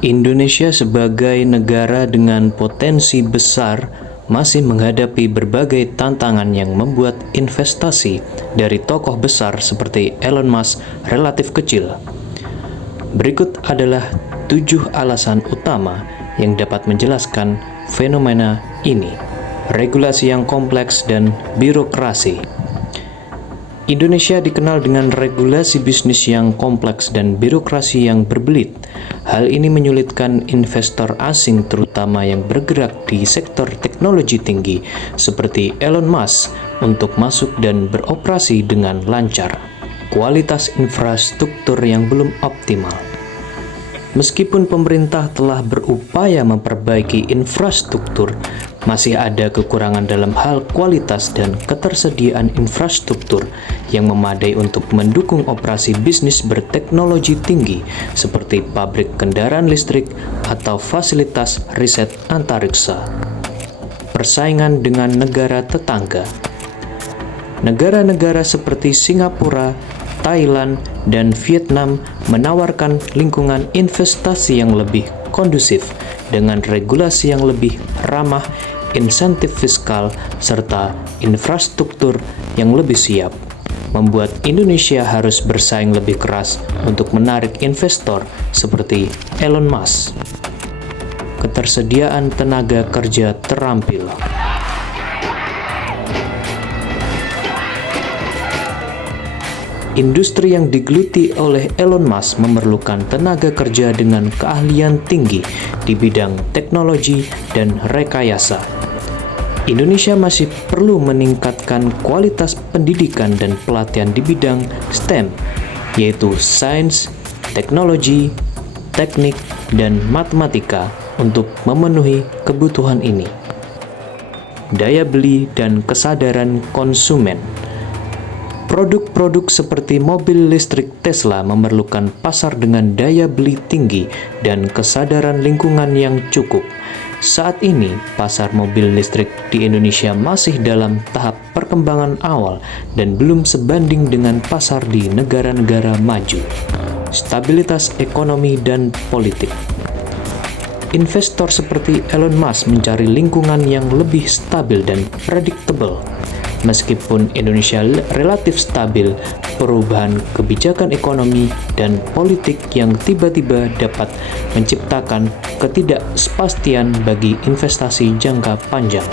Indonesia sebagai negara dengan potensi besar masih menghadapi berbagai tantangan yang membuat investasi dari tokoh besar seperti Elon Musk relatif kecil. Berikut adalah 7 alasan utama yang dapat menjelaskan fenomena ini. Regulasi yang kompleks dan birokrasi. Indonesia dikenal dengan regulasi bisnis yang kompleks dan birokrasi yang berbelit. Hal ini menyulitkan investor asing terutama yang bergerak di sektor teknologi tinggi seperti Elon Musk untuk masuk dan beroperasi dengan lancar. Kualitas infrastruktur yang belum optimal. Meskipun pemerintah telah berupaya memperbaiki infrastruktur, masih ada kekurangan dalam hal kualitas dan ketersediaan infrastruktur yang memadai untuk mendukung operasi bisnis berteknologi tinggi seperti pabrik kendaraan listrik atau fasilitas riset antariksa. Persaingan dengan negara tetangga. Negara-negara seperti Singapura, Thailand, dan Vietnam menawarkan lingkungan investasi yang lebih kondusif dengan regulasi yang lebih ramah, insentif fiskal, serta infrastruktur yang lebih siap, membuat Indonesia harus bersaing lebih keras untuk menarik investor seperti Elon Musk. Ketersediaan tenaga kerja terampil. Industri yang digeluti oleh Elon Musk memerlukan tenaga kerja dengan keahlian tinggi di bidang teknologi dan rekayasa. Indonesia masih perlu meningkatkan kualitas pendidikan dan pelatihan di bidang STEM, yaitu sains, teknologi, teknik, dan matematika untuk memenuhi kebutuhan ini. Daya beli dan kesadaran konsumen. Produk-produk seperti mobil listrik Tesla memerlukan pasar dengan daya beli tinggi dan kesadaran lingkungan yang cukup. Saat ini, pasar mobil listrik di Indonesia masih dalam tahap perkembangan awal dan belum sebanding dengan pasar di negara-negara maju. Stabilitas ekonomi dan politik. Investor seperti Elon Musk mencari lingkungan yang lebih stabil dan predictable. Meskipun Indonesia relatif stabil, perubahan kebijakan ekonomi dan politik yang tiba-tiba dapat menciptakan ketidakpastian bagi investasi jangka panjang.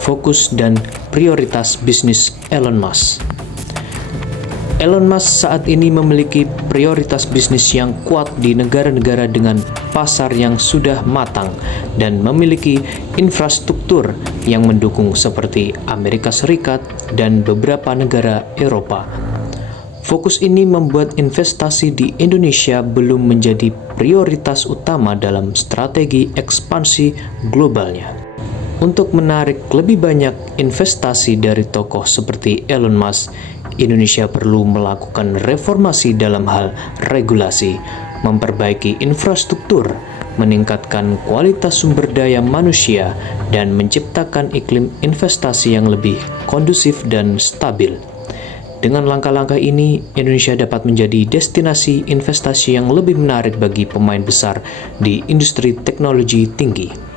Fokus dan prioritas bisnis Elon Musk. Elon Musk saat ini memiliki prioritas bisnis yang kuat di negara-negara dengan pasar yang sudah matang dan memiliki infrastruktur yang mendukung seperti Amerika Serikat dan beberapa negara Eropa. Fokus ini membuat investasi di Indonesia belum menjadi prioritas utama dalam strategi ekspansi globalnya. Untuk menarik lebih banyak investasi dari tokoh seperti Elon Musk, Indonesia perlu melakukan reformasi dalam hal regulasi, memperbaiki infrastruktur, meningkatkan kualitas sumber daya manusia, dan menciptakan iklim investasi yang lebih kondusif dan stabil. Dengan langkah-langkah ini, Indonesia dapat menjadi destinasi investasi yang lebih menarik bagi pemain besar di industri teknologi tinggi.